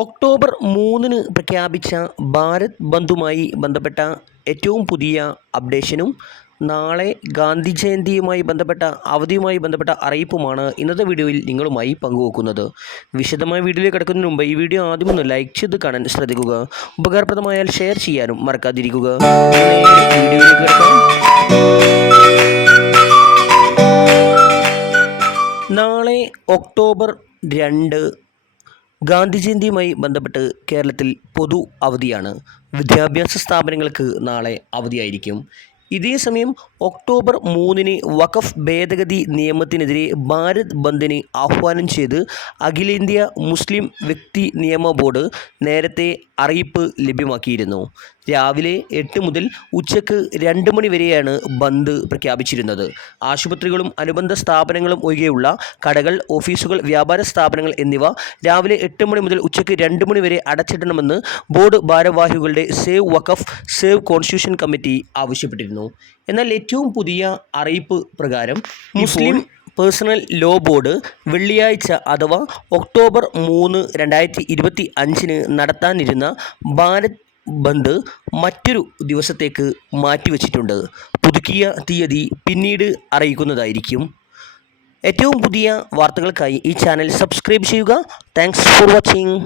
October മൂന്നിന് പ്രഖ്യാപിച്ച ഭാരത് ബന്ധുമായി ബന്ധപ്പെട്ട ഏറ്റവും പുതിയ അപ്ഡേഷനും നാളെ ഗാന്ധി ജയന്തിയുമായി ബന്ധപ്പെട്ട അവധിയുമായി ബന്ധപ്പെട്ട അറിയിപ്പുമാണ് ഇന്നത്തെ വീഡിയോയിൽ നിങ്ങളുമായി പങ്കുവെക്കുന്നത്. വിശദമായ വീഡിയോയിൽ കിടക്കുന്നതിന് മുമ്പ് ഈ വീഡിയോ ആദ്യം ഒന്ന് ലൈക്ക് ചെയ്ത് കാണാൻ ശ്രദ്ധിക്കുക. ഉപകാരപ്രദമായാൽ ഷെയർ ചെയ്യാനും മറക്കാതിരിക്കുക. നാളെ ഒക്ടോബർ രണ്ട് ഗാന്ധി ജയന്തിയുമായി ബന്ധപ്പെട്ട് കേരളത്തിൽ പൊതു അവധിയാണ്. വിദ്യാഭ്യാസ സ്ഥാപനങ്ങൾക്ക് നാളെ അവധിയായിരിക്കും. ഇതേസമയം ഒക്ടോബർ മൂന്നിന് വഖഫ് ഭേദഗതി നിയമത്തിനെതിരെ ഭാരത് ബന്ദിന് ആഹ്വാനം ചെയ്ത് അഖിലേന്ത്യാ മുസ്ലിം വ്യക്തി നിയമ ബോർഡ് നേരത്തെ അറിയിപ്പ് ലഭ്യമാക്കിയിരുന്നു. രാവിലെ എട്ട് മുതൽ ഉച്ചയ്ക്ക് രണ്ട് മണി വരെയാണ് ബന്ദ് പ്രഖ്യാപിച്ചിരുന്നത്. ആശുപത്രികളും അനുബന്ധ സ്ഥാപനങ്ങളും ഒഴികെയുള്ള കടകൾ ഓഫീസുകൾ വ്യാപാര സ്ഥാപനങ്ങൾ എന്നിവ രാവിലെ എട്ട് മണി മുതൽ ഉച്ചയ്ക്ക് രണ്ട് മണി വരെ അടച്ചിടണമെന്ന് ബോർഡ് ഭാരവാഹികളുടെ save Waqf save constitution committee ആവശ്യപ്പെട്ടിരുന്നു. എന്നാൽ ഏറ്റവും പുതിയ അറിയിപ്പ് പ്രകാരം മുസ്ലിം പേഴ്സണൽ ലോ ബോർഡ് വെള്ളിയാഴ്ച അഥവാ ഒക്ടോബർ മൂന്ന് രണ്ടായിരത്തി ഇരുപത്തി അഞ്ചിന് നടത്താനിരുന്ന ഭാരത് ബന്ദ് മറ്റൊരു ദിവസത്തേക്ക് മാറ്റിവെച്ചിട്ടുണ്ട്. പുതുക്കിയ തീയതി പിന്നീട് അറിയിക്കുന്നതായിരിക്കും. ഏറ്റവും പുതിയ വാർത്തകൾക്കായി ഈ ചാനൽ സബ്സ്ക്രൈബ് ചെയ്യുക. Thanks for watching.